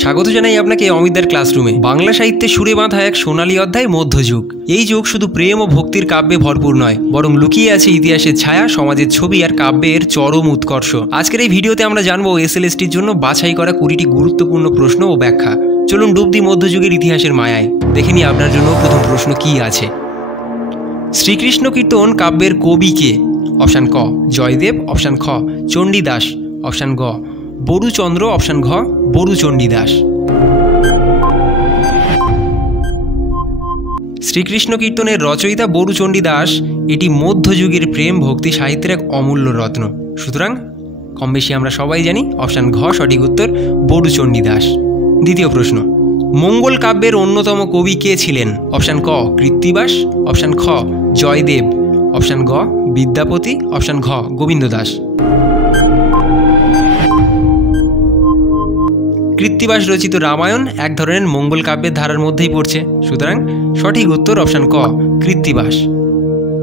স্বাগত জানাই আপনাকে অমিতদার ক্লাসরুমে। বাংলা সাহিত্যে সুরে বাঁধা এক সোনালী অধ্যায় মধ্যযুগ। এই যুগ শুধু প্রেম ও ভক্তির কাব্যে ভরপুর নয়, বরং লুকিয়ে আছে ইতিহাসের ছায়া, সমাজের ছবি আর কাব্যের চরম উৎকর্ষ। আজকের এই ভিডিওতে আমরা জানবো এসএলএসটির জন্য বাছাই করা 20টি গুরুত্বপূর্ণ প্রশ্ন ও ব্যাখ্যা। চলুন ডুব দিই মধ্যযুগের ইতিহাসের মায়ায়। দেখে নিই আপনার জন্য প্রথম প্রশ্ন কি আছে। শ্রীকৃষ্ণ কীর্তন কাব্যের কবি কে? অপশান ক জয়দেব, অপশান খ চণ্ডীদাস, অপশান গ বরুচন্দ্র, অপশান ঘ বরুচণ্ডীদাস। শ্রীকৃষ্ণ কীর্তনের রচয়িতা বরুচণ্ডীদাস। এটি মধ্যযুগের প্রেম ভক্তি সাহিত্যের এক অমূল্য রত্ন। সুতরাং কম বেশি আমরা সবাই জানি অপশান ঘ সঠিক উত্তর, বরুচণ্ডীদাস। দ্বিতীয় প্রশ্ন, মঙ্গল কাব্যের অন্যতম কবি কে ছিলেন? অপশান ক কৃত্তিবাস, অপশান খ জয়দেব, অপশান গ বিদ্যাপতি, অপশান ঘ গোবিন্দ দাস। কৃত্তিবাস রচিত রামায়ণ এক ধরনের মঙ্গল কাব্যের ধারার মধ্যেই পড়ছে। সুতরাং সঠিক উত্তর অপশান ক কৃত্তিবাস।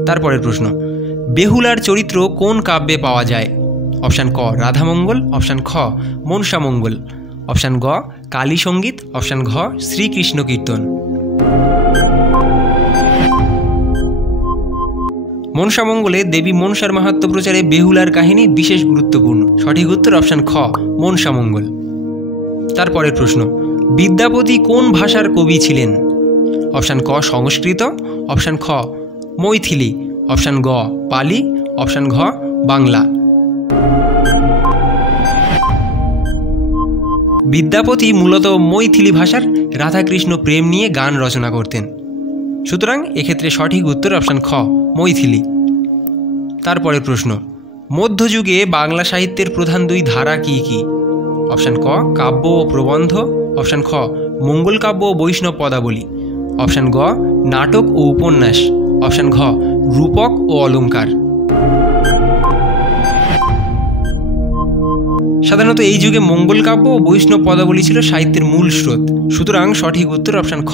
তারপরের প্রশ্ন, বেহুলার চরিত্র কোন কাব্যে পাওয়া যায়? অপশান ক রাধামঙ্গল, অপশান খ মনসামঙ্গল, অপশান গ কালী সঙ্গীত, অপশান ঘ শ্রীকৃষ্ণ কীর্তন। মনসামঙ্গলে দেবী মনসার মাহাত্ম্য প্রচারে বেহুলার কাহিনী বিশেষ গুরুত্বপূর্ণ। সঠিক উত্তর অপশান খ মনসামঙ্গল। তারপরের প্রশ্ন, বিদ্যাপতি কোন ভাষার কবি ছিলেন? অপশান ক সংস্কৃত, অপশান খ মৈথিলি, অপশান গ পালি, অপশান ঘ বাংলা। বিদ্যাপতি মূলত মৈথিলি ভাষার রাধাকৃষ্ণ প্রেম নিয়ে গান রচনা করতেন। সুতরাং এক্ষেত্রে সঠিক উত্তর অপশান খ মৈথিলি। তারপরের প্রশ্ন, মধ্যযুগে বাংলা সাহিত্যের প্রধান দুই ধারা কি কি? অপশান ক কাব্য ও প্রবন্ধ, অপশান খ মঙ্গল কাব্য ও বৈষ্ণব পদাবলী, অপশান গ নাটক ও উপন্যাস, অপশান ঘ রূপক ও অলঙ্কার। সাধারণত এই যুগে মঙ্গল কাব্য ও বৈষ্ণব পদাবলী ছিল সাহিত্যের মূল স্রোত। সুতরাং সঠিক উত্তর অপশান খ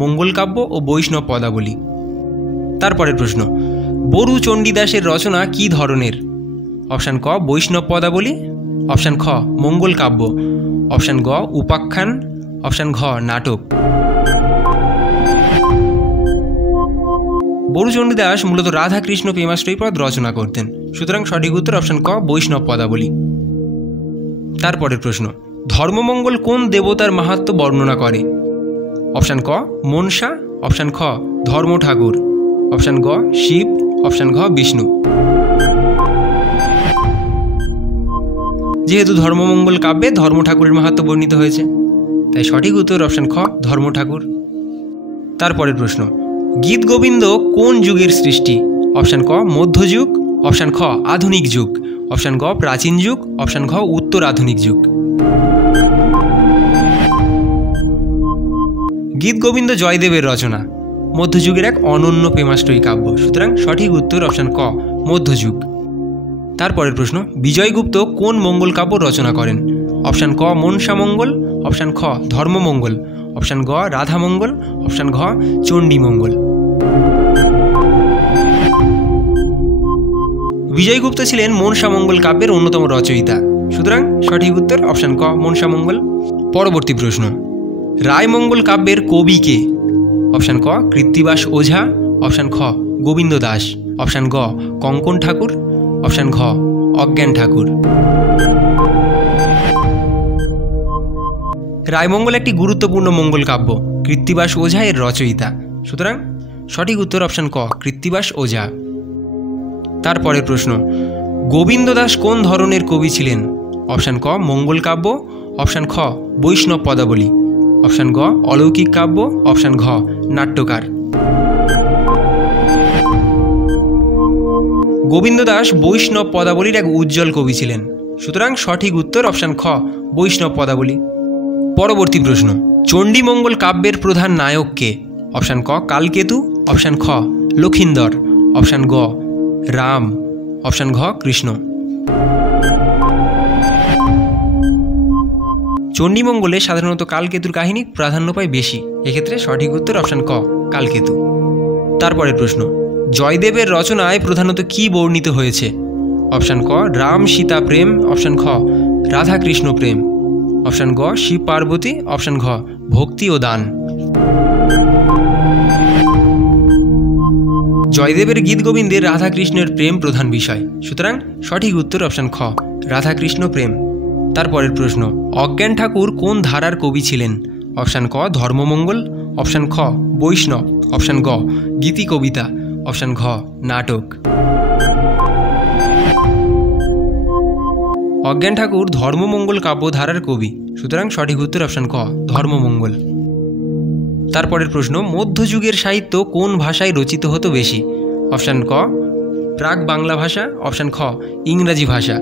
মঙ্গল কাব্য ও বৈষ্ণব পদাবলী। তারপরের প্রশ্ন, বরুচণ্ডীদাসের রচনা কি ধরনের? অপশান ক বৈষ্ণব পদাবলী, অপশান খ মঙ্গল কাব্য, অপশান গ উপাখ্যান, অপশান ঘ নাটক। বরুচণ্ডীদাস মূলত রাধাকৃষ্ণ প্রেমাশ্রয়ী পদ রচনা করতেন। সুতরাং সঠিক উত্তর অপশান ক বৈষ্ণব পদাবলী। তারপরের প্রশ্ন, ধর্মমঙ্গল কোন দেবতার মাহাত্ম্য বর্ণনা করে? অপশান ক মনসা, অপশান খ ধর্ম ঠাকুর, অপশান গ শিব, অপশান ঘ বিষ্ণু। যেহেতু ধর্মমঙ্গল কাব্যে ধর্ম ঠাকুরের মাহাত্ম্য বর্ণিত হয়েছে, তাই সঠিক উত্তর অপশান খ ধর্ম ঠাকুর। তারপরের প্রশ্ন, গীত গোবিন্দ কোন যুগের সৃষ্টি? অপশান ক মধ্যযুগ, অপশান খ আধুনিক যুগ, অপশান গ প্রাচীন যুগ, অপশান ঘ উত্তর আধুনিক যুগ। গীত গোবিন্দ জয়দেবের রচনা, মধ্যযুগের এক অনন্য প্রেমাশ্রয়ী কাব্য। সুতরাং সঠিক উত্তর অপশান ক মধ্যযুগ। তারপরের প্রশ্ন, বিজয়গুপ্ত কোন মঙ্গল কাব্য রচনা করেন? অপশান ক মনসামঙ্গল, অপশান খ ধর্মমঙ্গল, অপশান গ রাধামঙ্গল, অপশান ঘ চণ্ডীমঙ্গল। বিজয়গুপ্ত ছিলেন মনসামঙ্গল কাব্যের অন্যতম রচয়িতা। সুতরাং সঠিক উত্তর অপশান ক মনসামঙ্গল। পরবর্তী প্রশ্ন, রায়মঙ্গল কাব্যের কবি কে? অপশান ক কৃত্তিবাস ওঝা, অপশান খ গোবিন্দ দাস, অপশান গ কঙ্কন ঠাকুর, অপশান ঘ অজ্ঞান ঠাকুর। রায়মঙ্গল একটি গুরুত্বপূর্ণ মঙ্গল কাব্য। কৃত্তিবাস ওঝা এর রচয়িতা। সুতরাং সঠিক উত্তর অপশান ক কৃত্তিবাস ওঝা। তারপরের প্রশ্ন, গোবিন্দ দাস কোন ধরনের কবি ছিলেন? অপশান ক মঙ্গল কাব্য, অপশান খ বৈষ্ণব পদাবলী, অপশান গ অলৌকিক কাব্য, অপশান ঘ নাট্যকার। গোবিন্দ দাস বৈষ্ণব পদাবলীর এক উজ্জ্বল কবি ছিলেন। সুতরাং সঠিক উত্তর অপশান খ বৈষ্ণব পদাবলী। পরবর্তী প্রশ্ন, চণ্ডীমঙ্গল কাব্যের প্রধান নায়ক কে? অপশান ক কালকেতু, অপশান খ লক্ষিন্দর, অপশান গ রাম, অপশান ঘ কৃষ্ণ। চণ্ডীমঙ্গলে সাধারণত কালকেতুর কাহিনী প্রাধান্য পায় বেশি। এক্ষেত্রে সঠিক উত্তর অপশান ক কালকেতু। তারপরের প্রশ্ন, জয়দেবের রচনায় প্রধানত কি বর্ণিত হয়েছে? অপশান ক রাম সীতা প্রেম, অপশান খ রাধাকৃষ্ণ প্রেম, অপশান গ শিব পার্বতী, অপশান ঘ ভক্তি ও দান। জয়দেবের গীত গোবিন্দে রাধাকৃষ্ণের প্রেম প্রধান বিষয়, সুতরাং সঠিক উত্তর অপশান খ রাধাকৃষ্ণ প্রেম। তারপরের প্রশ্ন, অজ্ঞান ঠাকুর কোন ধারার কবি ছিলেন? অপশান ক ধর্মমঙ্গল, অপশান খ বৈষ্ণব, অপশান গ গীতি কবিতা, অপশান ঘ নাটক। অজ্ঞান ঠাকুর ধর্মমঙ্গল কাব্যধারার কবি, সুতরাং সঠিক উত্তর অপশান ক ধর্মমঙ্গল। তারপরের প্রশ্ন, মধ্যযুগের সাহিত্য কোন ভাষায় রচিত হতো বেশি? অপশান ক প্রাক বাংলা ভাষা, অপশান খ ইংরাজি ভাষা,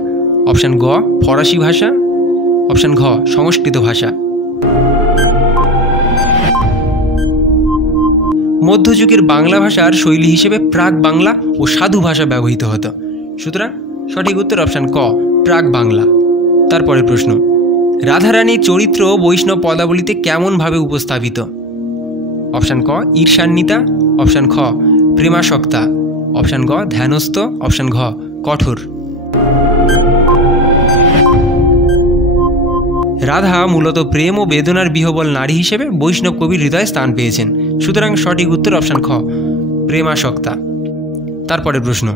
অপশান গ ফরাসি ভাষা, অপশান ঘ সংস্কৃত ভাষা। মধ্যযুগের বাংলা ভাষার শৈলী হিসেবে প্রাক বাংলা ও সাধু ভাষা ব্যবহৃত হতো, সুতরাং সঠিক উত্তর অপশান ক প্রাক বাংলা। তারপরের প্রশ্ন, রাধারানীর চরিত্র বৈষ্ণব পদাবলিতে কেমনভাবে উপস্থাপিত? অপশান ক ঈর্ষান্বিতা, অপশান খ প্রেমাসক্তা, অপশান গ ধ্যানস্থ, অপশান ঘ কঠোর। রাধা মূলত প্রেম ও বেদনার বিহবল নারী হিসেবে বৈষ্ণব কবির হৃদয়ে স্থান পেয়েছেন, সুতরাং সঠিক উত্তর অপশান খ প্রেমাসক্তা। তারপরের প্রশ্ন,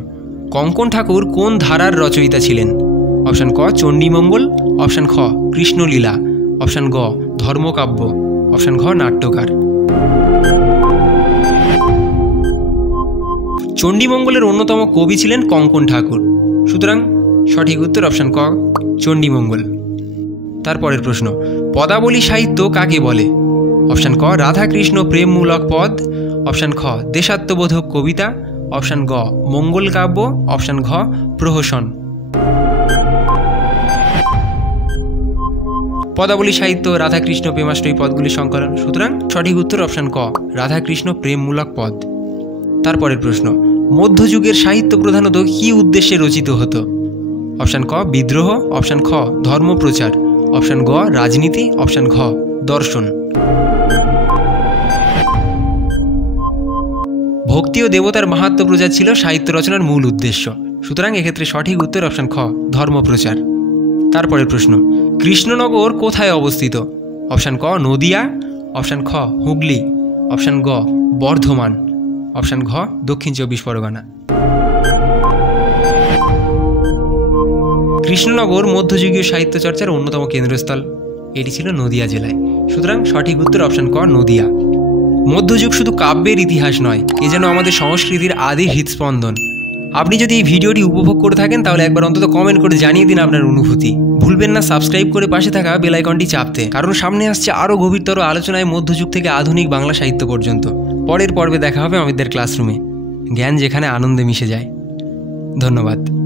কঙ্কন ঠাকুর কোন ধারার রচয়িতা ছিলেন? অপশান ক চণ্ডীমঙ্গল, অপশান খ কৃষ্ণলীলা, অপশান গ ধর্মকাব্য, অপশান ঘ নাট্যকার। চণ্ডীমঙ্গলের অন্যতম কবি ছিলেন কঙ্কন ঠাকুর, সুতরাং সঠিক উত্তর অপশান ক চণ্ডীমঙ্গল। তারপরের প্রশ্ন, পদাবলী সাহিত্য কাকে বলে? অপশান ক রাধাকৃষ্ণ প্রেমমূলক পদ, অপশান খ দেশাত্মবোধক কবিতা, অপশান গ মঙ্গল কাব্য, অপশান ঘ প্রহসন। পদাবলী সাহিত্য রাধাকৃষ্ণ প্রেমাশ্রয়ী পদগুলির সংকলন, সুতরাং সঠিক উত্তর অপশান ক রাধাকৃষ্ণ প্রেমমূলক পদ। তারপরের প্রশ্ন, মধ্যযুগের সাহিত্য প্রধানত কী উদ্দেশ্যে রচিত হতো? অপশান ক বিদ্রোহ, অপশান খ ধর্মপ্রচার, অপশান গ রাজনীতি, অপশান ঘ দর্শন। ভক্তি ও দেবতার মাহাত্ম্য প্রচার ছিল সাহিত্য রচনার মূল উদ্দেশ্য, সুতরাং এক্ষেত্রে সঠিক উত্তর অপশান খ ধর্মপ্রচার। তারপরের প্রশ্ন, কৃষ্ণনগর কোথায় অবস্থিত? অপশান ক নদিয়া, অপশান খ হুগলি, অপশান গ বর্ধমান, অপশান ঘ দক্ষিণ 24 পরগনা। কৃষ্ণনগর মধ্যযুগীয় সাহিত্য চর্চার অন্যতম কেন্দ্রস্থল, এটি ছিল নদিয়া জেলায়, সুতরাং সঠিক উত্তর অপশান ক নদিয়া। মধ্যযুগ শুধু কাব্যের ইতিহাস নয়, এ যেন আমাদের সংস্কৃতির আদি হৃদস্পন্দন। আপনি যদি এই ভিডিওটি উপভোগ করে থাকেন তাহলে একবার অন্তত কমেন্ট করে জানিয়ে দিন আপনার অনুভূতি। ভুলবেন না সাবস্ক্রাইব করে পাশে থাকা বেল আইকনটি চাপতে, কারণ সামনে আসছে আরও গভীরতর আলোচনায় মধ্যযুগ থেকে আধুনিক বাংলা সাহিত্য পর্যন্ত। পরের পর্বে দেখা হবে আমাদের ক্লাসরুমে, জ্ঞান যেখানে আনন্দে মিশে যায়। ধন্যবাদ।